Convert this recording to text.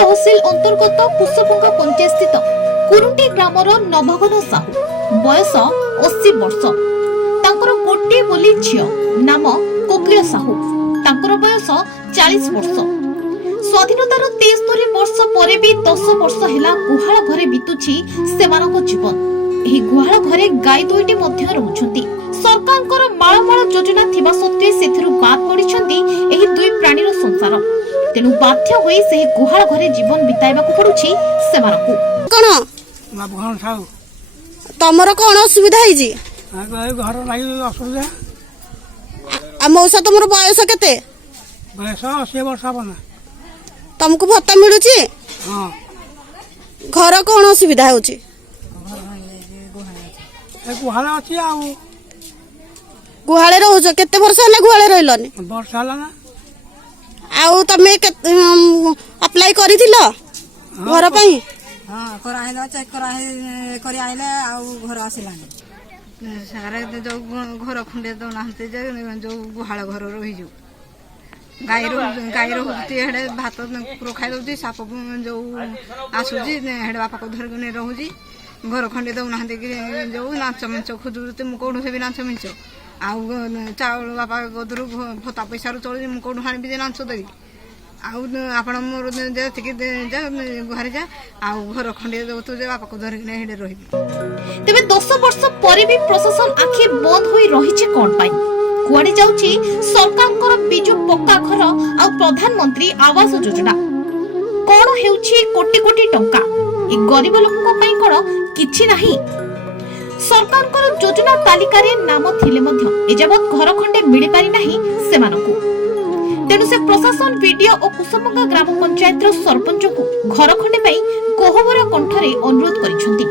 तहसिल अंतर्गत कुसपुंगा पंचायत स्थित कुरुंटी ग्रामर नवघन साहू बयस 80 वर्ष तांकर गोटे बोली झियो नाम कोकिल साहू तांकर बयस 40 वर्ष स्वाधीनतार 73 वर्ष पर भी 10 वर्ष हेला गुहाळ घरे बितुछि सेमानक जीवन। एही गुहाळ घरे गाय दुईटी मध्य रहुछंती। सरकारकर माळमाळ योजना थिबा सत्वे सेथिरु बात पडिछंती एही दुई प्राणीर संसार। तेनु बाध्य होई से गुहाळ घरे जीवन बिताइबाकू पडुछि सेमानकू। कोन नवघन साहू तमर कोन असुविधा है जी? घर लगी असुविधा। मौसा तुमर बयस केते? बयस 80 वर्ष बना। तुमको भत्ता मिलुची? हाँ घर कोन असुविधा होची? गुहाल अच्छी आउ गुहाळे रहउछ केते वर्ष होला गुहाळे रहलनी? वर्ष है ना। आउ तमे अप्लाई करिथिलो घर पई? हाँ कराइला चेक करी आइले आउ घर आसिलानी सारे जो घर खंडे दौनाते जो गुहाल घर रही जो गाई रोचे हेडे भात पुरो खाई दौची साप जो आसुची हेडे बापा को धरिक रोची घर खंडे दौना जो नाच मिंच खोजुते कौन से भी नाच मिंच आउ चाउल बापा गदरू भत्ता पैसा चलुची कौन हाणी भी नाच देवी आउ आपण मोर जेतिकी घरे जा आउ घर खंडे दौतु जे बापा को धरिक हेडे रही। तेबे 10 वर्ष पर भी प्रशासन आखि बंद होई रहिछि कोन पाई? कुआडे जाउछि सरकारकर बिजु पक्का घर आ प्रधानमंत्री आवास योजना? कोन हेउछि कोटी कोटी टंका ए गरीब लोकक पई कोन किछि नाही? सरकारकर योजना तालिका रे नाम थिले मध्य एजाबत घर खंडे मिलि पारि नाही सेमानकू। तेणु से प्रशासन वीडियो और कुसुमंगा ग्राम पंचायत सरपंच को घर खंडे कोहबर कंठरे अनुरोध करिसेंती।